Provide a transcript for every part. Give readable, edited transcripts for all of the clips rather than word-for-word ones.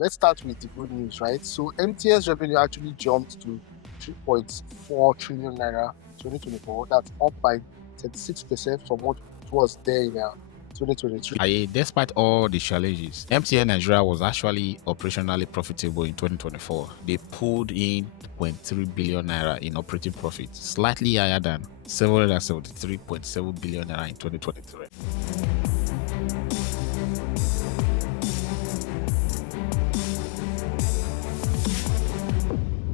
Let's start with the good news, right? So MTN's revenue actually jumped to 3.4 trillion naira 2024. That's up by 36% from what it was there in 2023. Despite all the challenges, MTN Nigeria was actually operationally profitable in 2024. They pulled in 0.3 billion naira in operating profit, slightly higher than 773.7 billion naira in 2023.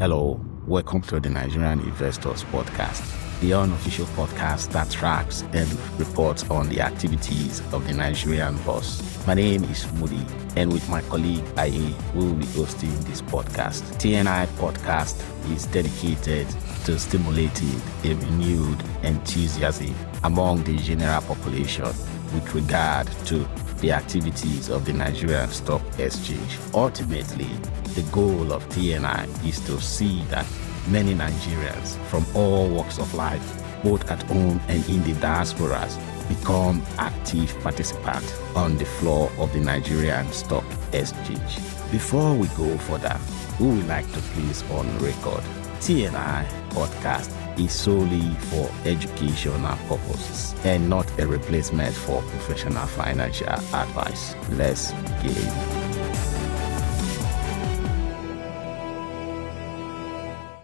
Hello, welcome to the Nigerian Investors Podcast, the unofficial podcast that tracks and reports on the activities of the Nigerian boss. My name is Mudi, and with my colleague Aye, we will be hosting this podcast. TNI podcast is dedicated to stimulating a renewed enthusiasm among the general population with regard to the activities of the Nigerian Stock Exchange. Ultimately, the goal of TNI is to see that many Nigerians from all walks of life, both at home and in the diasporas, become active participants on the floor of the Nigerian Stock Exchange. Before we go further, we would like to place on record TNI podcast is solely for educational purposes and not a replacement for professional financial advice. Let's begin.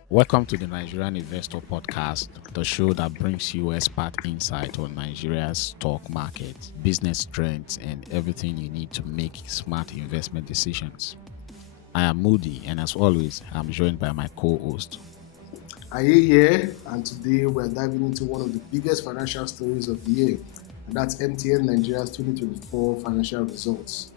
Welcome to the Nigerian Investor Podcast, the show that brings you expert insight on Nigeria's stock market, business trends, and everything you need to make smart investment decisions. I am Mudi, and as always, I'm joined by my co-host. Aye here, and today we're diving into one of the biggest financial stories of the year, and that's MTN Nigeria's 2024 financial results.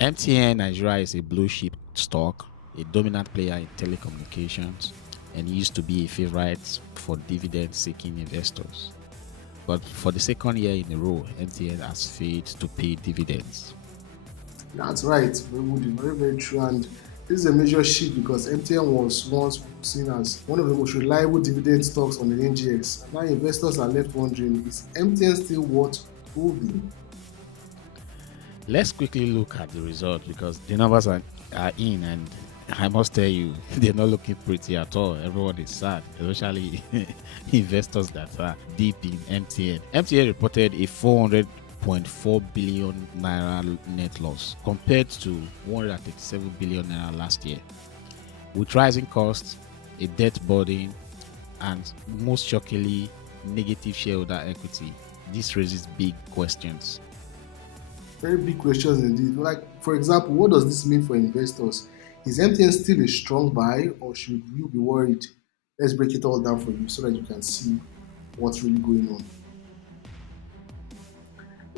MTN Nigeria is a blue chip stock, a dominant player in telecommunications, and used to be a favorite for dividend-seeking investors. But for the second year in a row, MTN has failed to pay dividends. That's right, very, very true. And this is a major shift because MTN was once seen as one of the most reliable dividend stocks on the NGX. And now investors are left wondering, is MTN still worth holding? Let's quickly look at the results because the numbers are in, and I must tell you, they're not looking pretty at all. Everyone is sad, especially investors that are deep in MTN. MTN reported a 400.4 billion naira net loss compared to 137 billion naira last year. With rising costs, a debt burden, and most shockingly, negative shareholder equity, this raises big questions. Very big questions indeed. Like, for example, what does this mean for investors? Is MTN still a strong buy, or should you be worried? Let's break it all down for you so that you can see what's really going on.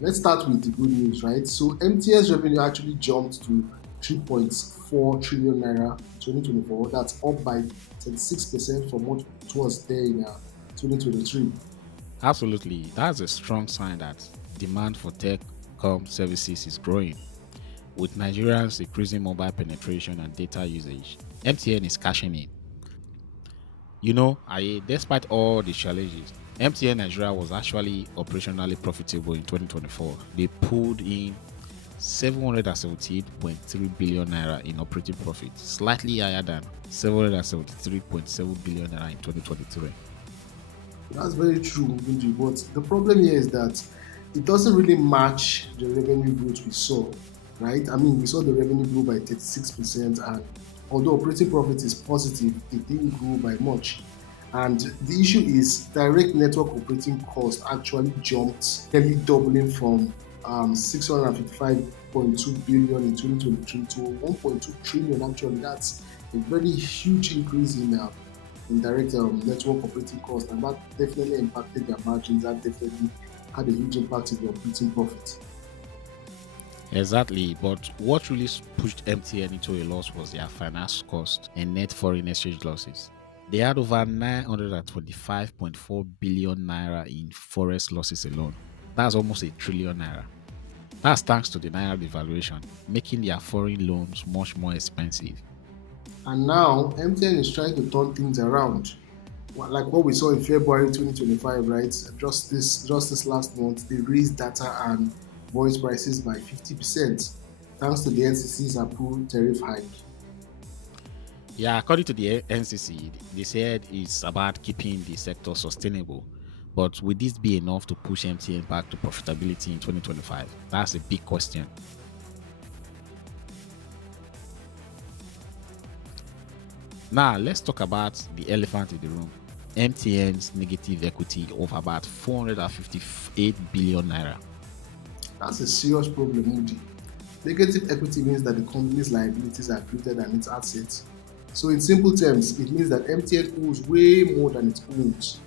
Let's start with the good news, right? So MTN's revenue actually jumped to 3.4 trillion naira 2024. That's up by 36% from what it was there in 2023. Absolutely, that's a strong sign that demand for telecom services is growing. With Nigerians increasing mobile penetration and data usage, MTN is cashing in. Despite all the challenges, MTN Nigeria was actually operationally profitable in 2024. They pulled in 778.3 billion naira in operating profit, slightly higher than 773.7 billion naira in 2023. That's very true, Gunji, but the problem here is that it doesn't really match the revenue growth we saw, right? I mean, we saw the revenue grow by 36%, and although operating profit is positive, it didn't grow by much. And the issue is direct network operating cost actually jumped, nearly doubling from 655.2 billion in 2023 to 1.2 trillion. Actually, that's a very huge increase in direct network operating cost, and that definitely impacted their margins. That definitely had a huge impact on the operating profit. Exactly, but what really pushed MTN into a loss was their finance cost and net foreign exchange losses. They had over 925.4 billion naira in forex losses alone. That's almost a trillion naira. That's thanks to the naira devaluation, making their foreign loans much more expensive. And now MTN is trying to turn things around, like what we saw in February 2025, right? Just this last month, they raised data and voice prices by 50% thanks to the NCC's approved tariff hike. Yeah, according to the NCC, they said it's about keeping the sector sustainable. But will this be enough to push MTN back to profitability in 2025? That's a big question. Now, let's talk about the elephant in the room. MTN's negative equity of about 458 billion naira. That's a serious problem, Moody. Negative equity means that the company's liabilities are greater than its assets. So, in simple terms, it means that MTN owes way more than it owns.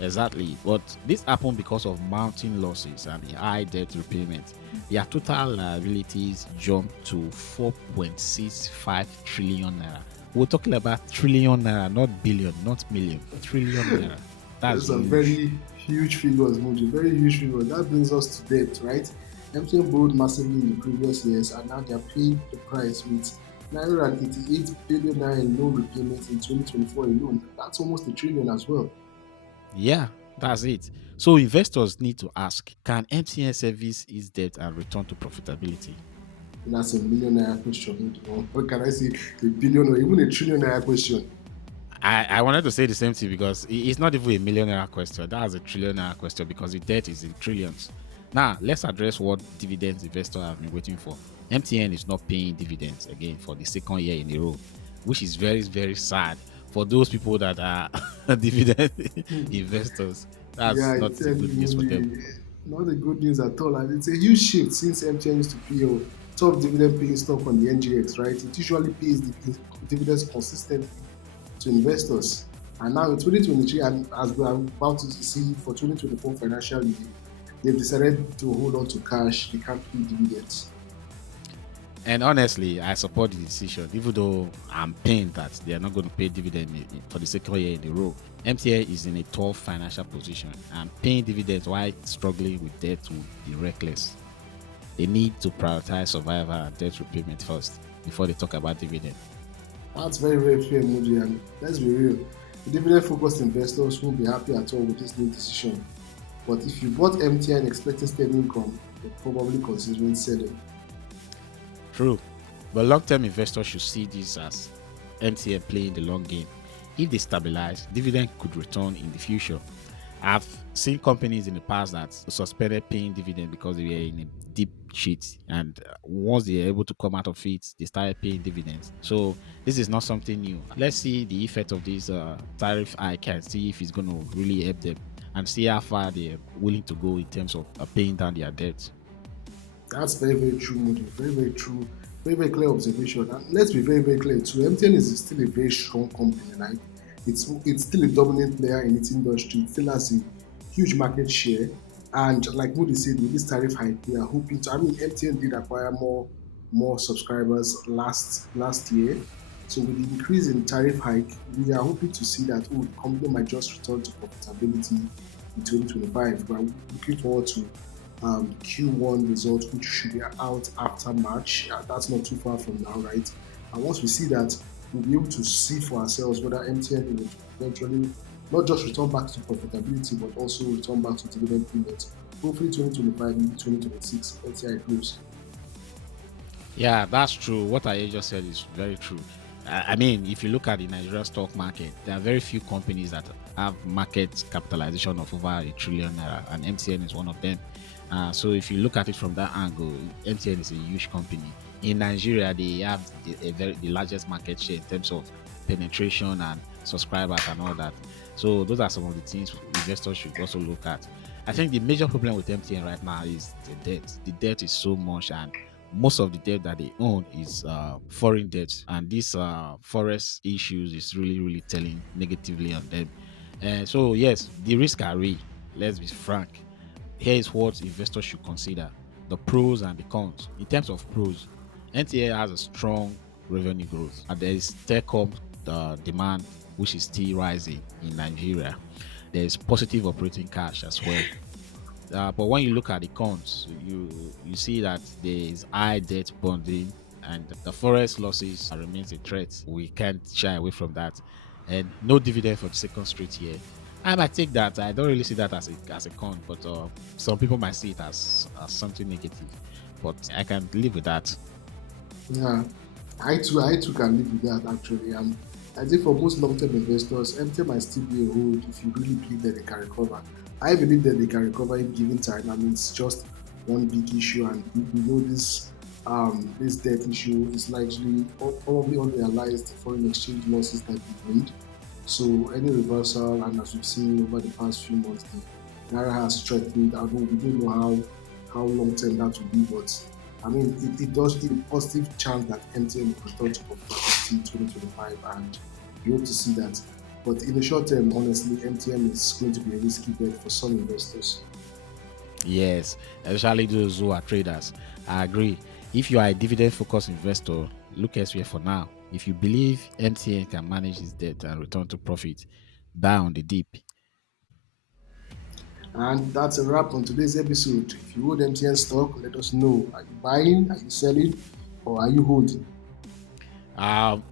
Exactly. But this happened because of mounting losses and the high debt repayment. Their total liabilities jumped to 4.65 trillion naira. We're talking about trillion naira, not billion, not million, trillion naira. That's Those are huge. very huge figures, Moody, very huge figures. That brings us to debt, right? MTN borrowed massively in the previous years and now they are paying the price with 988 billion naira in loan repayments in 2024 alone. That's almost a trillion as well. Yeah, that's it. So investors need to ask, can MTN service its debt and return to profitability? That's a million naira question. Or what can I say? A billion or even a trillion naira question. I wanted to say the same thing because it's not even a millionaire question. That's a trillionaire question because the debt is in trillions. Now, let's address what dividends investors have been waiting for. MTN is not paying dividends again for the second year in a row, which is very, very sad for those people that are dividend investors. That's Yeah, I not a tell good you, news for them. not a good news at all. And it's a huge shift since MTN used to be a top dividend paying stock on the NGX, right? It usually pays dividends consistently to investors. And now in 2023, and as we are about to see for 2024 financial year, they've decided to hold on to cash. They can't pay dividends. And honestly, I support the decision, even though I'm pained that they are not going to pay dividend for the second year in a row. MTN is in a tough financial position, and paying dividends while struggling with debt would be reckless. They need to prioritize survival and debt repayment first before they talk about dividend. That's very, very fair, Moody. And let's be real, the dividend focused investors won't be happy at all with this new decision. But if you bought MTN expecting steady income, you're probably considering selling. True, but long-term investors should see this as MTN playing the long game. If they stabilize, dividend could return in the future. I've seen companies in the past that suspended paying dividend because they were in a deep shit, and once they are able to come out of it, they started paying dividends. So this is not something new. Let's see the effect of this tariff hike and see if it's going to really help them, and see how far they're willing to go in terms of paying down their debt. That's very, very true, Moody. Very, very true. Very, very clear observation. And let's be very, very clear too. MTN is still a very strong company. Like it's still a dominant player in its industry. It still has a huge market share. And like Moody said, with this tariff hike, we are hoping to. I mean, MTN did acquire more subscribers last year. So with the increase in tariff hike, we are hoping to see that the company might just return to profitability in 2025. We're looking forward to Q1 results, which should be out after March. That's not too far from now, right? And once we see that, we'll be able to see for ourselves whether MTN will eventually not just return back to profitability, but also return back to dividend payments. Hopefully 2025, maybe 2026, let's see how it goes. Yeah, that's true. What I just said is very true. I mean, if you look at the Nigerian stock market, there are very few companies that have market capitalization of over a trillion naira, and MTN is one of them. So if you look at it from that angle, MTN is a huge company. In Nigeria, they have the largest market share in terms of penetration and subscribers and all that. So those are some of the things investors should also look at. I think the major problem with MTN right now is the debt. The debt is so much, and most of the debt that they own is foreign debt, and these forex issues is really, really telling negatively on them. And so yes, the risks are real. Let's be frank. Here is what investors should consider: the pros and the cons. In terms of pros, NTA has a strong revenue growth, and there is telecom demand, which is still rising in Nigeria. There is positive operating cash as well. But when you look at the cons, you see that there is high debt bonding, and the forex losses remains a threat. We can't shy away from that. And no dividend for the second straight year. I might take that. I don't really see that as a con, but some people might see it as something negative. But I can live with that. Yeah, I too can live with that actually. And I think for most long-term investors, MTN might still be a hold if you really believe that they can recover. I believe that they can recover in given time. I mean, it's just one big issue, and we know this debt issue is likely probably unrealized foreign exchange losses that we made. So any reversal, and as we've seen over the past few months, the naira has strengthened. Although we don't know how long term that will be, but I mean, it does give a positive chance that MTN will return to profitability in 2025, and we hope to see that. But in the short term, honestly, MTN is going to be a risky bet for some investors. Yes, especially those who are traders. I agree. If you are a dividend focused investor, look elsewhere for now. If you believe MTN can manage its debt and return to profit, buy on the dip. And that's a wrap on today's episode. If you hold MTN stock, let us know. Are you buying? Are you selling? Or are you holding? Um,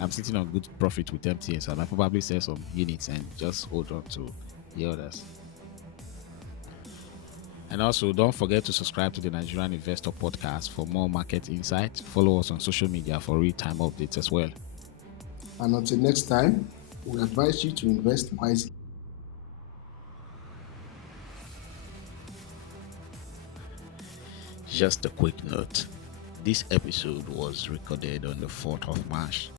I'm sitting on good profit with MTN, so I'll probably sell some units and just hold on to the others. And also, don't forget to subscribe to the Nigerian Investor Podcast for more market insights. Follow us on social media for real-time updates as well. And until next time, we advise you to invest wisely. Just a quick note. This episode was recorded on the 4th of March.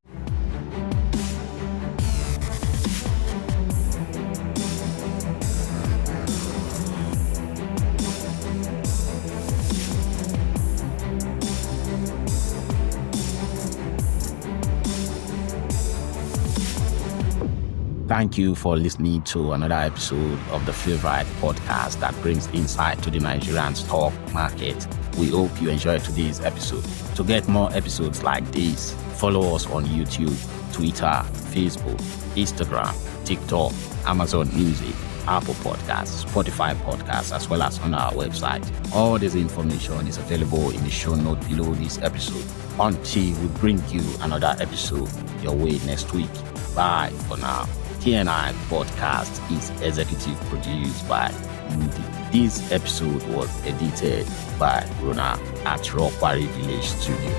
Thank you for listening to another episode of the favorite podcast that brings insight to the Nigerian stock market. We hope you enjoyed today's episode. To get more episodes like this, follow us on YouTube, Twitter, Facebook, Instagram, TikTok, Amazon Music, Apple Podcasts, Spotify Podcasts, as well as on our website. All this information is available in the show note below this episode. Until we bring you another episode your way next week. Bye for now. TNI Podcast is executive produced by Mudi. This episode was edited by Rona at Rockwari Village Studio.